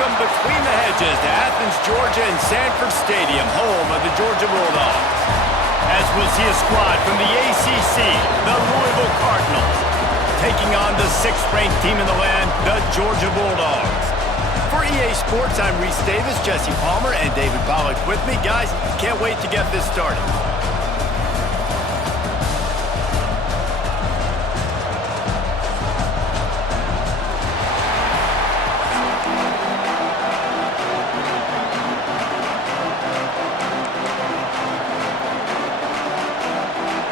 Welcome between the hedges to Athens, Georgia and Sanford Stadium, home of the Georgia Bulldogs. As we'll see a squad from the ACC, the Louisville Cardinals, taking on the 6th-ranked team in the land, the Georgia Bulldogs. For EA Sports, I'm Reese Davis, Jesse Palmer, and David Pollack with me. Guys, can't wait to get this started.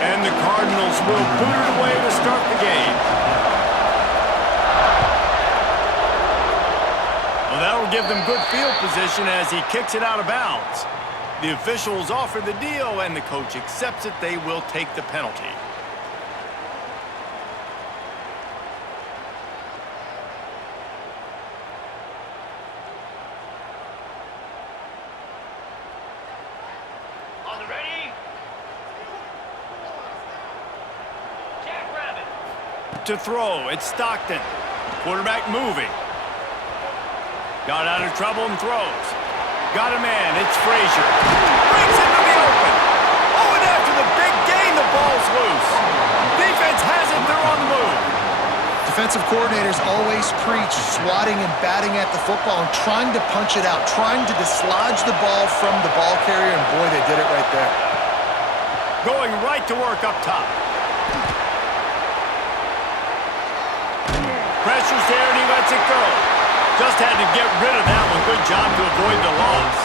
And the Cardinals will boot it away to start the game. Well, that'll give them good field position as he kicks it out of bounds. The officials offer the deal, and the coach accepts it. They will take the penalty. On the ready? Jackrabbit. To throw, it's Stockton. Quarterback moving. Got out of trouble and throws. Got a man, it's Frazier. Brings him to the open. Oh, and after the big gain, the ball's loose. Defense has it, they're on the move. Defensive coordinators always preach swatting and batting at the football and trying to punch it out, trying to dislodge the ball from the ball carrier, and boy, they did it right there. Going right to work up top. Pressure's there, and he lets it go. Just had to get rid of that one. Good job to avoid the loss.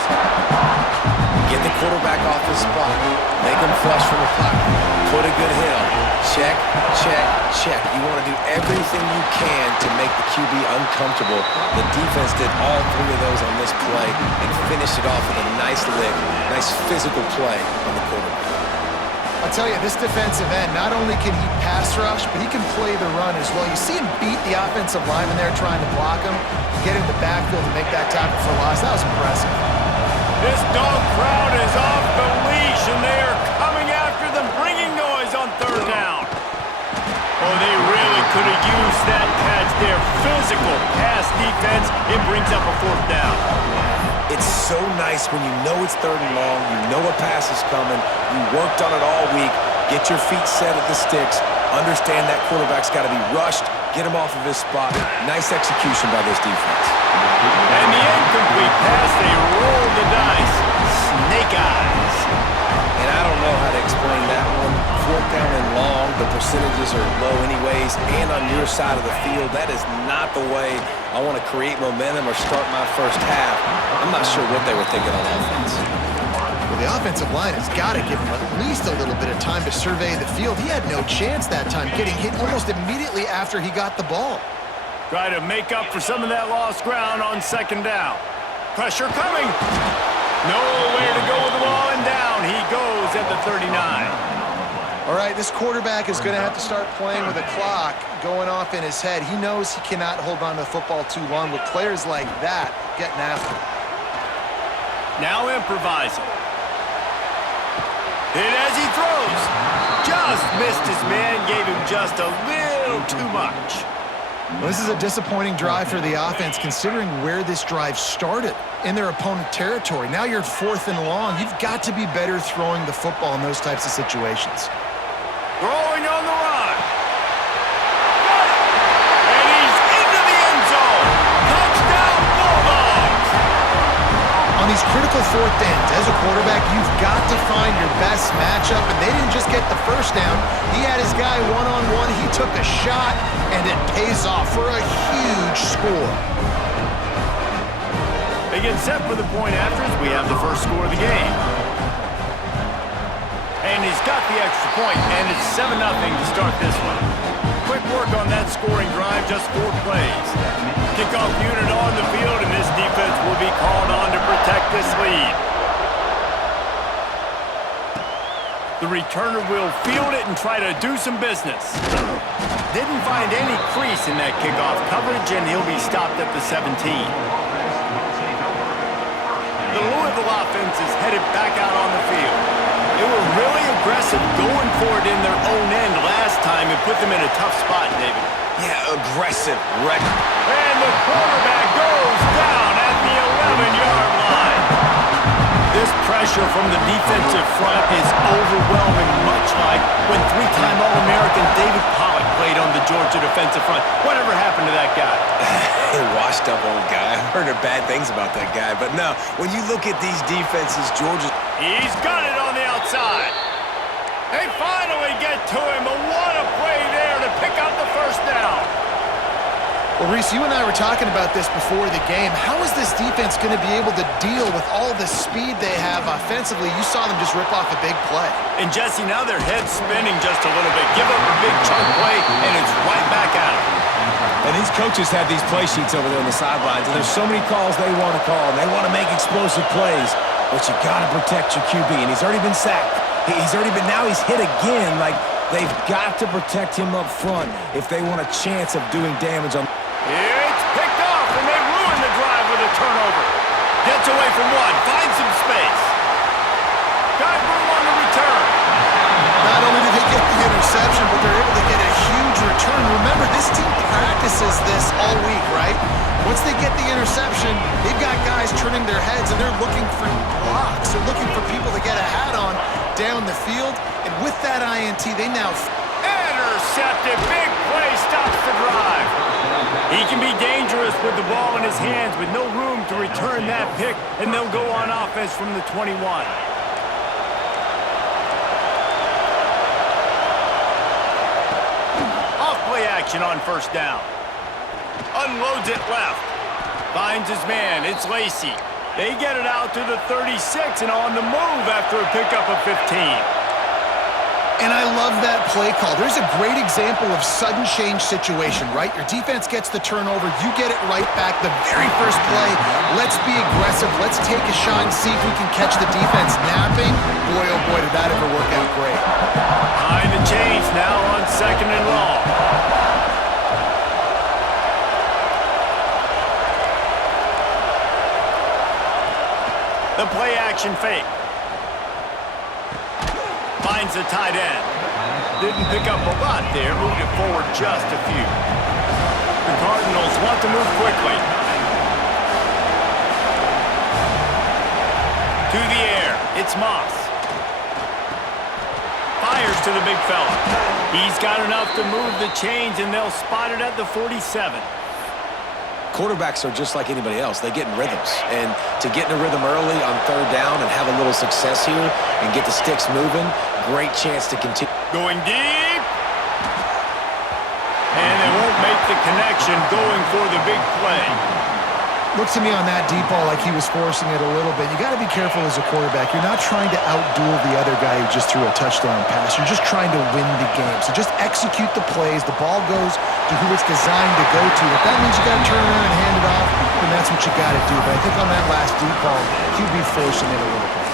Get the quarterback off his spot. Make him flush from the pocket. Put a good hit on him. Check, check, check. You want to do everything you can to make the QB uncomfortable. The defense did all 3 of those on this play and finished it off with a nice lick, nice physical play on the quarterback. I'll tell you, this defensive end, not only can he pass rush, but he can play the run as well. You see him beat the offensive lineman there trying to block him, get in the backfield and make that tackle for loss. That was impressive. This dog crowd is off the leash, and they are coming after them, bringing noise on 3rd down. Oh, they really could have used that catch there. Physical pass defense. It brings up a 4th down. It's so nice when you know it's 3rd and long, you know a pass is coming, you worked on it all week, get your feet set at the sticks, understand that quarterback's got to be rushed, get him off of his spot. Nice execution by this defense. And the incomplete pass, they roll the dice. Snake eyes. And I don't know how to explain that one. 4th down and long, the percentages are low anyways, and on your side of the field, that is not the way I want to create momentum or start my first half. I'm not sure what they were thinking on offense. Well, the offensive line has got to give him at least a little bit of time to survey the field. He had no chance that time, getting hit almost immediately after he got the ball. Try to make up for some of that lost ground on 2nd down. Pressure coming. Nowhere to go with the ball, and down he goes at the 39. All right, this quarterback is going to have to start playing with a clock going off in his head. He knows he cannot hold on to the football too long with players like that getting after him. Now improvising. Hit as he throws. Just missed his man, gave him just a little too much. Well, this is a disappointing drive for the offense considering where this drive started in their opponent territory. Now you're 4th and long. You've got to be better throwing the football in those types of situations. Throwing on the run. Got it. And he's into the end zone. Touchdown Bulldogs. On these critical 4th downs, as a quarterback, you've got to find your best matchup, and they didn't just get the 1st down. He had his guy one-on-one. He took a shot, and it pays off for a huge score. They get set for the point after as we have the first score of the game. And he's got the extra point, and it's 7-0 to start this one. Quick work on that scoring drive, just 4 plays. Kickoff unit on the field, and this defense will be called on to protect this lead. The returner will field it and try to do some business. Didn't find any crease in that kickoff coverage, and he'll be stopped at the 17. The Louisville offense is headed back out on the field. They were really aggressive going for it in their own end last time and put them in a tough spot, David. Yeah, aggressive. And the quarterback goes down at 7-yard line. This pressure from the defensive front is overwhelming, much like when three-time All-American David Pollock played on the Georgia defensive front. Whatever happened to that guy? Washed up old guy. I've heard bad things about that guy. But no, when you look at these defenses, Georgia... He's got it on the outside. They finally get to him, but what a play there to pick up the first down. Well, Reese, you and I were talking about this before the game. How is this defense going to be able to deal with all the speed they have offensively? You saw them just rip off a big play. And, Jesse, now their head's spinning just a little bit. Give up a big chunk play, and it's right back at them. And these coaches have these play sheets over there on the sidelines, and there's so many calls they want to call, and they want to make explosive plays, but you got to protect your QB, and he's already been sacked. Now he's hit again. Like, they've got to protect him up front if they want a chance of doing damage on... It's picked off, and they ruin the drive with a turnover. Gets away from one, finds some space. Got room on the return. Not only did they get the interception, but they're able to get a huge return. Remember, this team practices this all week, right? Once they get the interception, they've got guys turning their heads, and they're looking for blocks. They're looking for people to get a hat on down the field. And with that INT, they now... Intercepted. Big play stops the drive. He can be dangerous with the ball in his hands with no room to return that pick, and they'll go on offense from the 21. Off-play action on first down. Unloads it left. Finds his man. It's Lacy. They get it out to the 36 and on the move after a pickup of 15. And I love that play call. There's a great example of sudden change situation, right? Your defense gets the turnover, you get it right back. The very first play, let's be aggressive. Let's take a shot and see if we can catch the defense napping. Boy, oh boy, did that ever work out great. Behind the chains now on 2nd and long. The play action fake. Finds the tight end. Didn't pick up a lot there. Moved it forward just a few. The Cardinals want to move quickly. To the air. It's Moss. Fires to the big fella. He's got enough to move the chains, and they'll spot it at the 47. Quarterbacks are just like anybody else. They get in rhythms. And to get in a rhythm early on third down and have a little success here and get the sticks moving, great chance to continue. Going deep. And they won't make the connection going for the big play. Looks to me on that deep ball like he was forcing it a little bit. You got to be careful as a quarterback. You're not trying to outduel the other guy who just threw a touchdown pass. You're just trying to win the game. So just execute the plays. The ball goes to who it's designed to go to. If that means you got to turn around and hand it off, then that's what you got to do. But I think on that last deep ball, QB forcing it a little bit.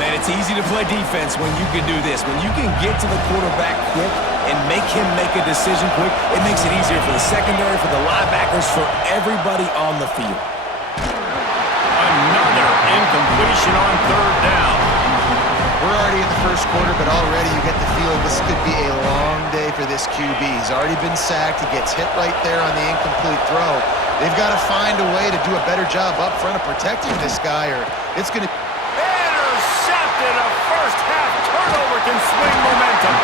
Man, it's easy to play defense when you can do this. When you can get to the quarterback quick and make him make a decision quick, it makes it easier for the secondary, for the linebackers, for everybody on the field. Another incompletion on third down. We're already in the first quarter, but already you get the feeling this could be a long day for this QB. He's already been sacked. He gets hit right there on the incomplete throw. They've got to find a way to do a better job up front of protecting this guy, or it's going to... Intercepted. A first-half turnover can swing momentum.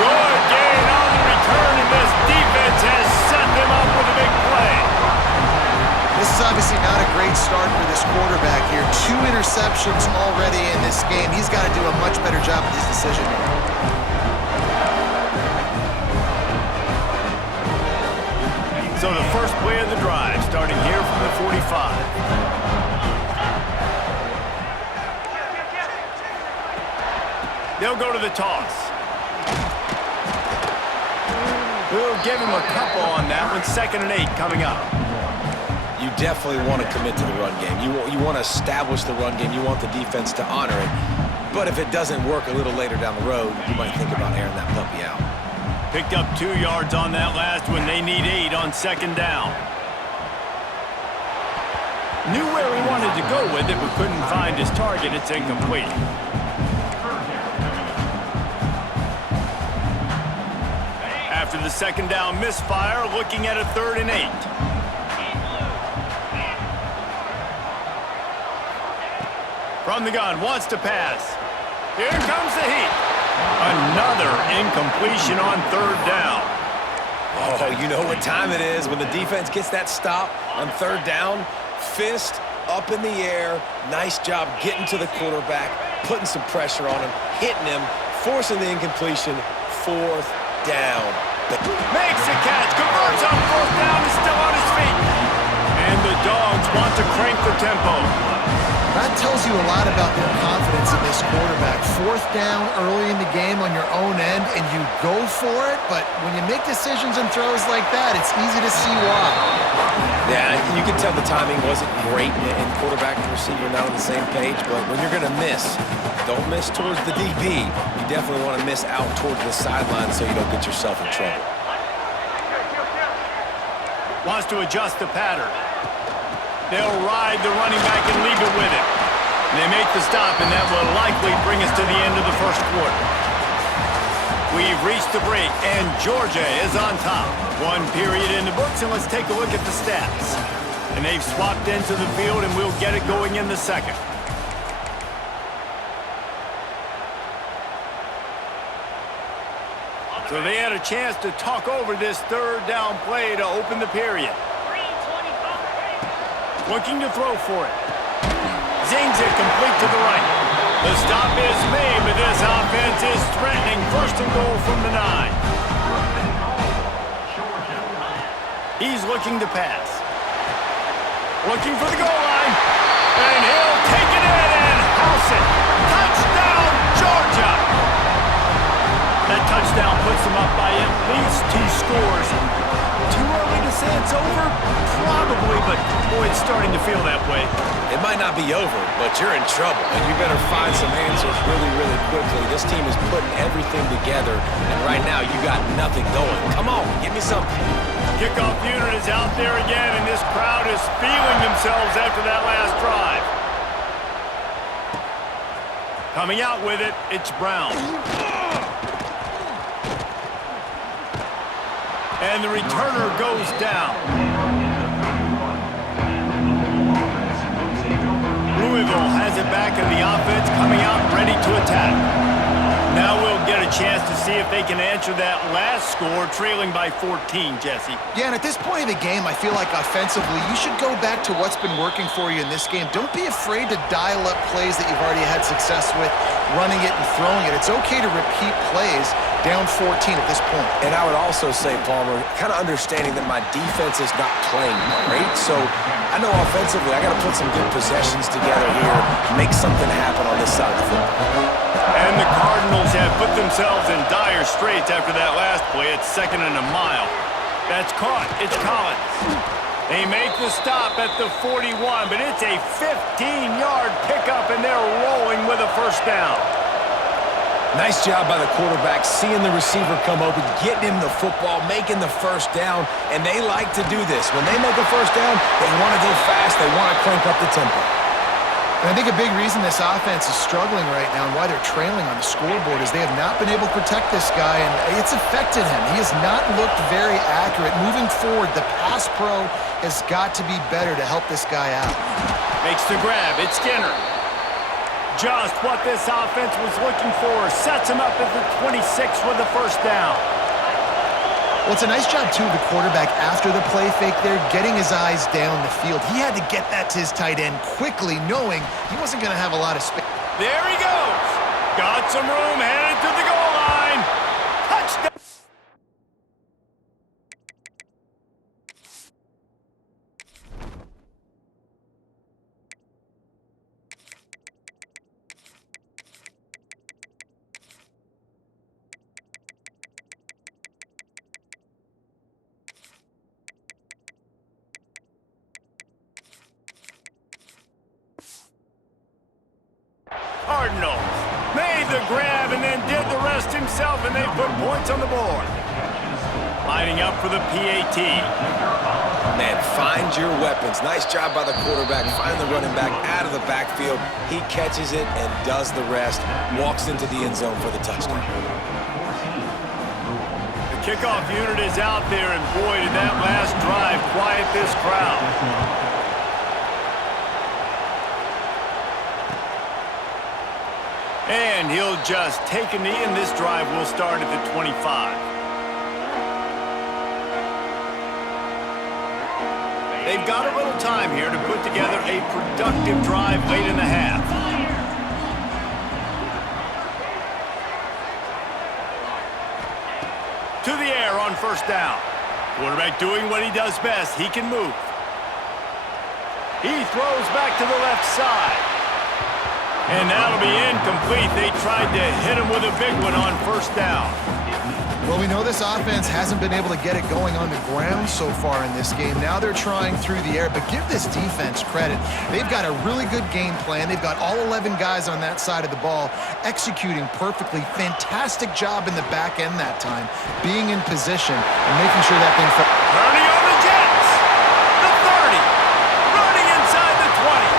Good gain on the return, and this defense has set them up with a big play. This is obviously not a great start for this quarterback here. 2 interceptions already in this game. He's got to do a much better job with his decision making. So the first play of the drive, starting here from the 45. They'll go to the toss. We'll give him a couple on that one. 2nd and 8 coming up. You definitely want to commit to the run game. You want to establish the run game. You want the defense to honor it. But if it doesn't work a little later down the road, you might think about airing that puppy out. Picked up 2 yards on that last one. They need 8 on 2nd down. Knew where he wanted to go with it, but couldn't find his target. It's incomplete. After the 2nd down misfire, looking at a 3rd and 8. From the gun, wants to pass. Here comes the heat. Another incompletion on third down. Oh, you know what time it is when the defense gets that stop on third down. Fist up in the air. Nice job getting to the quarterback, putting some pressure on him, hitting him, forcing the incompletion. Fourth down. Makes the catch, converts on fourth down, is still on his feet. And the Dogs want to crank the tempo. That tells you a lot about their confidence in this quarterback. Fourth down early in the game on your own end, and you go for it, but when you make decisions and throws like that, it's easy to see why. Yeah, you can tell the timing wasn't great, and quarterback and receiver not on the same page, but when you're going to miss, don't miss towards the DB. You definitely want to miss out towards the sideline so you don't get yourself in trouble. Wants to adjust the pattern. They'll ride the running back and leave it with him. They make the stop, and that will likely bring us to the end of the first quarter. We've reached the break, and Georgia is on top. One period in the books, and let's take a look at the stats. And they've swapped into the field, and we'll get it going in the second. So they had a chance to talk over this third down play to open the period. Looking to throw for it. Zings it complete to the right. The stop is made, but this offense is threatening first and goal from the 9. He's looking to pass. Looking for the goal line. And he'll take it in and house it. Touchdown, Georgia! That touchdown puts them up by at least 2 scores. Too early to say it's over? Probably, but boy, it's starting to feel that way. It might not be over, but you're in trouble, and you better find some answers really, really quickly. This team is putting everything together, and right now you got nothing going. Come on, give me something. Kickoff unit is out there again, and this crowd is feeling themselves after that last drive. Coming out with it, it's Brown. And the returner goes down. Louisville has it back in the offense, coming out ready to attack. Now we'll get a chance to see if they can answer that last score, trailing by 14, Jesse. Yeah, and at this point of the game, I feel like offensively, you should go back to what's been working for you in this game. Don't be afraid to dial up plays that you've already had success with, running it and throwing it. It's okay to repeat plays down 14 at this point. And I would also say, Palmer, kind of understanding that my defense is not playing great, so I know offensively I got to put some good possessions together here, make something happen on this side of the football. And the Cardinals have put themselves in dire straits after that last play. It's 2nd and a mile. That's caught. It's Collins. They make the stop at the 41, but it's a 15-yard pickup, and they're rolling with a first down. Nice job by the quarterback, seeing the receiver come open, getting him the football, making the first down, and they like to do this. When they make a first down, they want to go fast, they want to crank up the tempo. And I think a big reason this offense is struggling right now and why they're trailing on the scoreboard is they have not been able to protect this guy, and it's affected him. He has not looked very accurate. Moving forward, the pass pro has got to be better to help this guy out. Makes the grab. It's Skinner. Just what this offense was looking for. Sets him up at the 26 with the first down. Well, it's a nice job, too, of the quarterback after the play fake there, getting his eyes down the field. He had to get that to his tight end quickly, knowing he wasn't going to have a lot of space. There he goes. Got some room, headed to the goal line. Touchdown. Cardinals made the grab and then did the rest himself, and they put points on the board. Lining up for the PAT. Man, find your weapons. Nice job by the quarterback. Find the running back out of the backfield. He catches it and does the rest. Walks into the end zone for the touchdown. The kickoff unit is out there, and boy, did that last drive quiet this crowd. And he'll just take a knee, and this drive will start at the 25. They've got a little time here to put together a productive drive late in the half. To the air on first down. Quarterback doing what he does best. He can move. He throws back to the left side. And that'll be incomplete. They tried to hit him with a big one on first down. Well, we know this offense hasn't been able to get it going on the ground so far in this game. Now they're trying through the air, but give this defense credit. They've got a really good game plan. They've got all 11 guys on that side of the ball executing perfectly. Fantastic job in the back end that time, being in position and making sure that thing... Turning on the Jets. The 30. Running inside the 20.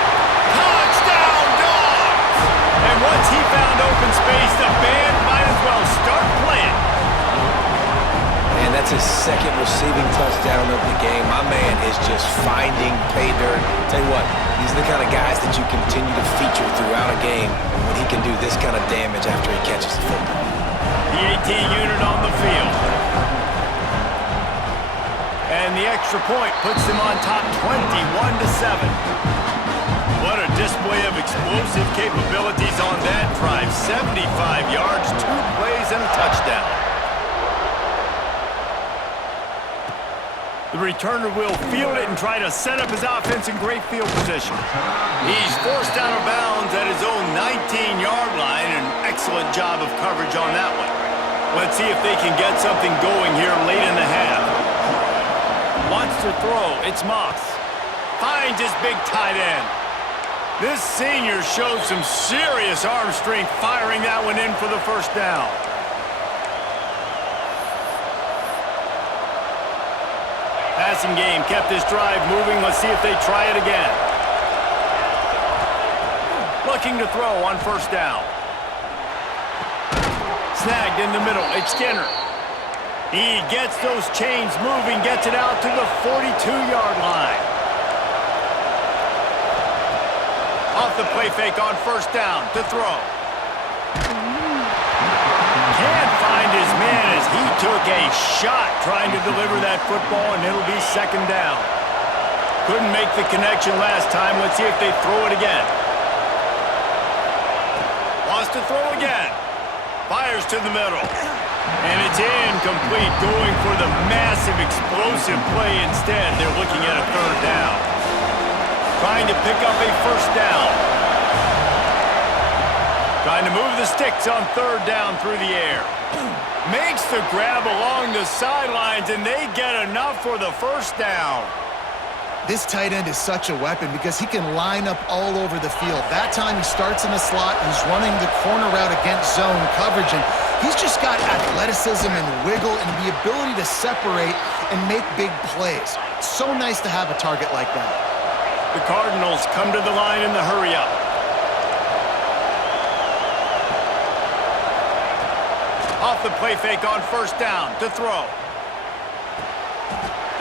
Touchdown, Dogs! And once he found open space, the band might as well start playing. And that's his second receiving touchdown of the game. My man is just finding pay dirt. Tell you what, these are the kind of guys that you continue to feature throughout a game when he can do this kind of damage after he catches the football. The 18 unit on the field. And the extra point puts them on top 21-7. What a display of explosive capabilities on that drive. 75 yards, 2 plays, and a touchdown. The returner will field it and try to set up his offense in great field position. He's forced out of bounds at his own 19-yard line. An excellent job of coverage on that one. Let's see if they can get something going here late in the half. Wants to throw. It's Moss. Finds his big tight end. This senior showed some serious arm strength firing that one in for the first down. Passing game kept this drive moving. Let's see if they try it again. Looking to throw on first down. Snagged in the middle. It's Skinner. He gets those chains moving, gets it out to the 42-yard line. Off the play fake on first down to throw. Can't find his man as he took a shot trying to deliver that football, and it'll be second down. Couldn't make the connection last time. Let's see if they throw it again. Wants to throw again. Fires to the middle. And it's incomplete, going for the massive explosive play instead. They're looking at a third down. Trying to pick up a first down. Trying to move the sticks on third down through the air. Makes the grab along the sidelines, and they get enough for the first down. This tight end is such a weapon because he can line up all over the field. That time he starts in the slot, he's running the corner route against zone coverage, and he's just got athleticism and wiggle and the ability to separate and make big plays. It's so nice to have a target like that. The Cardinals come to the line in the hurry-up. Off the play fake on first down to throw.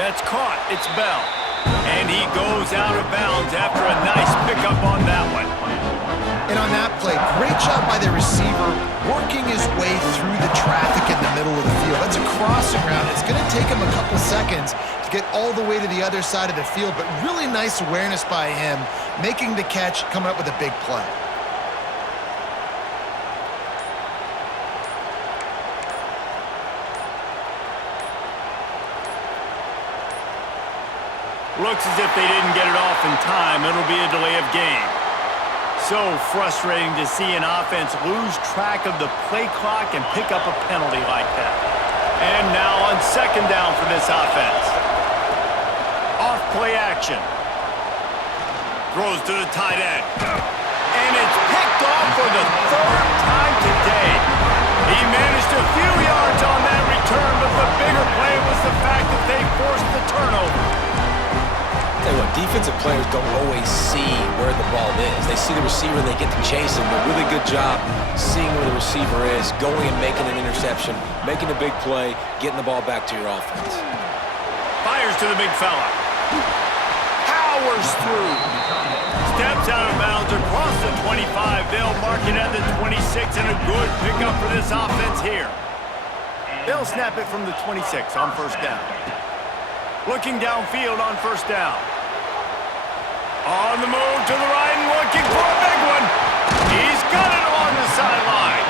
That's caught. It's Bell. And he goes out of bounds after a nice pickup on that one. And on that play, great job by the receiver working his way through the traffic in the middle of the field. That's a crossing route. It's going to take him a couple seconds to get all the way to the other side of the field, but really nice awareness by him, making the catch, coming up with a big play. Looks as if they didn't get it off in time. It'll be a delay of game. So frustrating to see an offense lose track of the play clock and pick up a penalty like that. And now on second down for this offense. Off play action. Throws to the tight end. And it's picked off for the third time today. He managed a few yards on that return, but the bigger play was the fact that they forced the turnover. Tell you what, defensive players don't always see where the ball is. They see the receiver and they get to chase him, but really good job seeing where the receiver is, going and making an interception, making a big play, getting the ball back to your offense. Fires to the big fella. Powers through. Steps out of bounds across the the 25. They'll mark it at the 26, and a good pickup for this offense here. They'll snap it from the 26 on first down. Looking downfield on first down. On the move to the right and looking for a big one. He's got it along the sideline.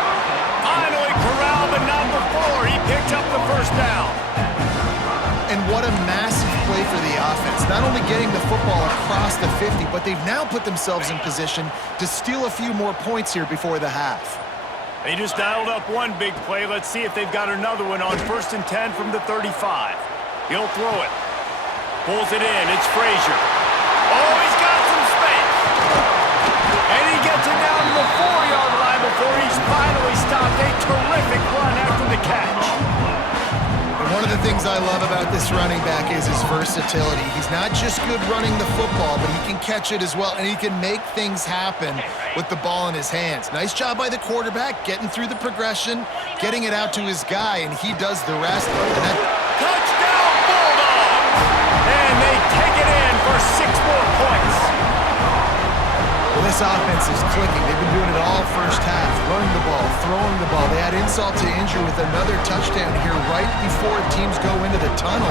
Finally corralled, but not before. He picked up the first down. And what a massive play for the offense. Not only getting the football across the 50, but they've now put themselves in position to steal a few more points here before the half. They just dialed up one big play. Let's see if they've got another one on 1st and 10 from the 35. He'll throw it. Pulls it in. It's Frazier. Oh, he's got some space. And he gets it down to the 4-yard line before he's finally stopped. A terrific run after the catch. One of the things I love about this running back is his versatility. He's not just good running the football, but he can catch it as well, and he can make things happen with the ball in his hands. Nice job by the quarterback, getting through the progression, getting it out to his guy, and he does the rest. Touchdown, Bulldogs! And they take it in for 6 more points. Well, this offense is clicking. They've been doing it all first half, running the ball, throwing the ball. They had insult to injury with another touchdown here right before teams go into the tunnel.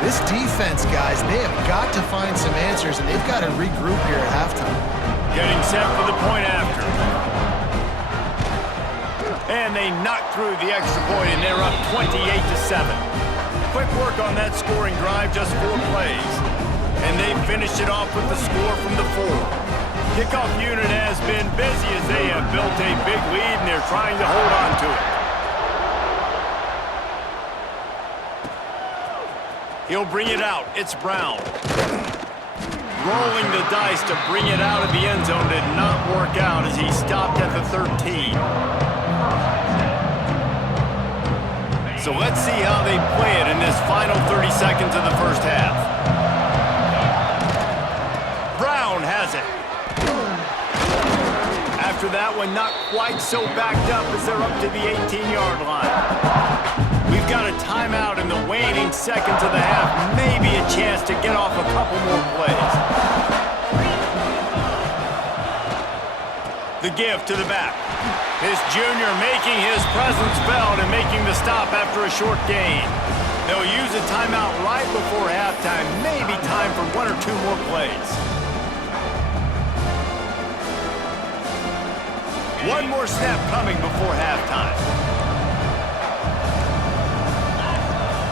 This defense, guys, they have got to find some answers, and they've got to regroup here at halftime. Getting set for the point after. And they knock through the extra point, and they're up 28-7. Quick work on that scoring drive, just 4 plays. And they finished it off with the score from the 4. Kickoff unit has been busy as they have built a big lead, and they're trying to hold on to it. He'll bring it out. It's Brown. Rolling the dice to bring it out of the end zone did not work out as he stopped at the 13. So let's see how they play it in this final 30 seconds of the first half. Brown has it. After that one, not quite so backed up as they're up to the 18-yard line. We've got a timeout in the waning seconds of the half. Maybe a chance to get off a couple more plays. The give to the back. This junior making his presence felt and making the stop after a short gain. They'll use a timeout right before halftime. Maybe time for 1 or 2 more plays. One more snap coming before halftime.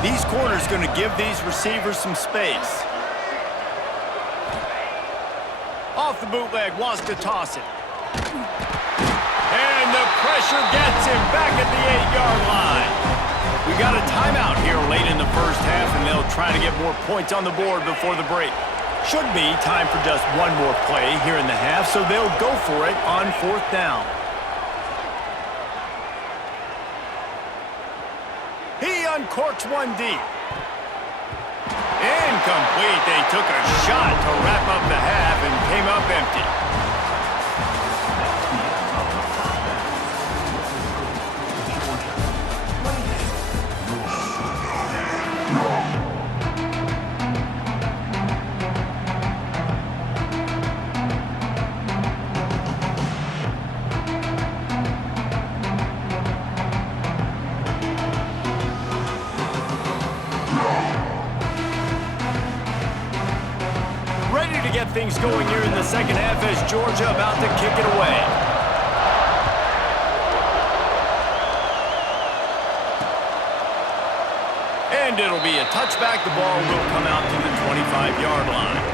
These corners going to give these receivers some space. Off the bootleg, wants to toss it. And the pressure gets him back at the 8-yard line. We got a timeout here late in the first half, and they'll try to get more points on the board before the break. Should be time for just 1 more play here in the half, so they'll go for it on 4th down. He uncorks one deep. Incomplete. They took a shot to wrap up the half and came up empty. Get things going here in the second half as Georgia about to kick it away. And it'll be a touchback. The ball will come out to the 25-yard line.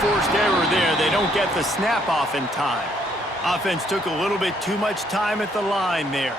Forced error there. They don't get the snap off in time. Offense took a little bit too much time at the line there.